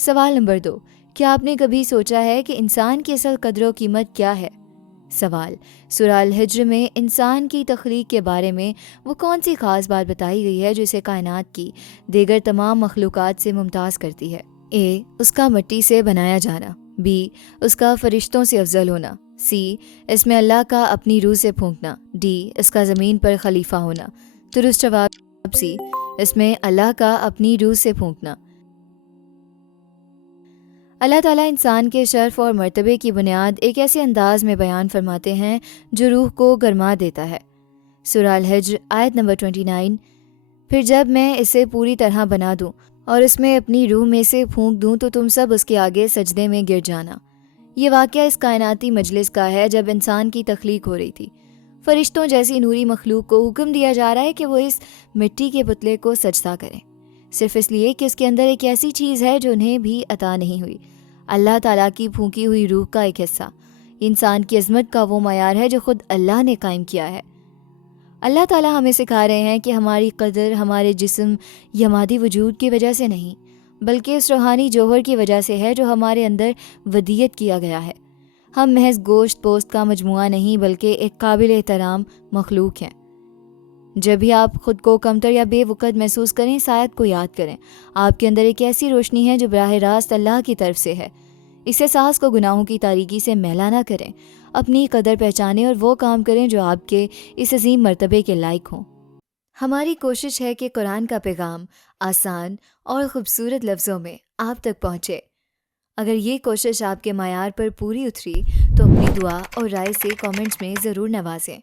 سوال نمبر 2، کیا آپ نے کبھی سوچا ہے کہ انسان کی اصل قدر و قیمت کیا ہے؟ سوال، سورہ الحجر میں انسان کی تخلیق کے بارے میں وہ کون سی خاص بات بتائی گئی ہے جو اسے کائنات کی دیگر تمام مخلوقات سے ممتاز کرتی ہے؟ اے، اس کا مٹی سے بنایا جانا، بی، اس کا فرشتوں سے افضل ہونا، سی، اس میں اللہ کا اپنی روح سے پھونکنا، ڈی، اس کا زمین پر خلیفہ ہونا۔ درست جواب سی، اس میں اللہ کا اپنی روح سے پھونکنا۔ اللہ تعالیٰ انسان کے شرف اور مرتبے کی بنیاد ایک ایسے انداز میں بیان فرماتے ہیں جو روح کو گرما دیتا ہے۔ سورہ الحجر آیت نمبر 29، پھر جب میں اسے پوری طرح بنا دوں اور اس میں اپنی روح میں سے پھونک دوں تو تم سب اس کے آگے سجدے میں گر جانا۔ یہ واقعہ اس کائناتی مجلس کا ہے جب انسان کی تخلیق ہو رہی تھی۔ فرشتوں جیسی نوری مخلوق کو حکم دیا جا رہا ہے کہ وہ اس مٹی کے پتلے کو سجدہ کریں، صرف اس لیے کہ اس کے اندر ایک ایسی چیز ہے جو انہیں بھی عطا نہیں ہوئی، اللہ تعالیٰ کی پھونکی ہوئی روح کا ایک حصہ۔ انسان کی عظمت کا وہ معیار ہے جو خود اللہ نے قائم کیا ہے۔ اللہ تعالیٰ ہمیں سکھا رہے ہیں کہ ہماری قدر ہمارے جسم یا مادی وجود کی وجہ سے نہیں، بلکہ اس روحانی جوہر کی وجہ سے ہے جو ہمارے اندر ودیت کیا گیا ہے۔ ہم محض گوشت پوست کا مجموعہ نہیں بلکہ ایک قابل احترام مخلوق ہیں۔ جب بھی آپ خود کو کمتر یا بے وقت محسوس کریں، اس آیت کو یاد کریں۔ آپ کے اندر ایک ایسی روشنی ہے جو براہ راست اللہ کی طرف سے ہے۔ اس احساس کو گناہوں کی تاریکی سے میلا نہ کریں، اپنی قدر پہچانیں اور وہ کام کریں جو آپ کے اس عظیم مرتبے کے لائق ہوں۔ ہماری کوشش ہے کہ قرآن کا پیغام آسان اور خوبصورت لفظوں میں آپ تک پہنچے۔ اگر یہ کوشش آپ کے معیار پر پوری اتری تو اپنی دعا اور رائے سے کامنٹس میں ضرور نوازیں۔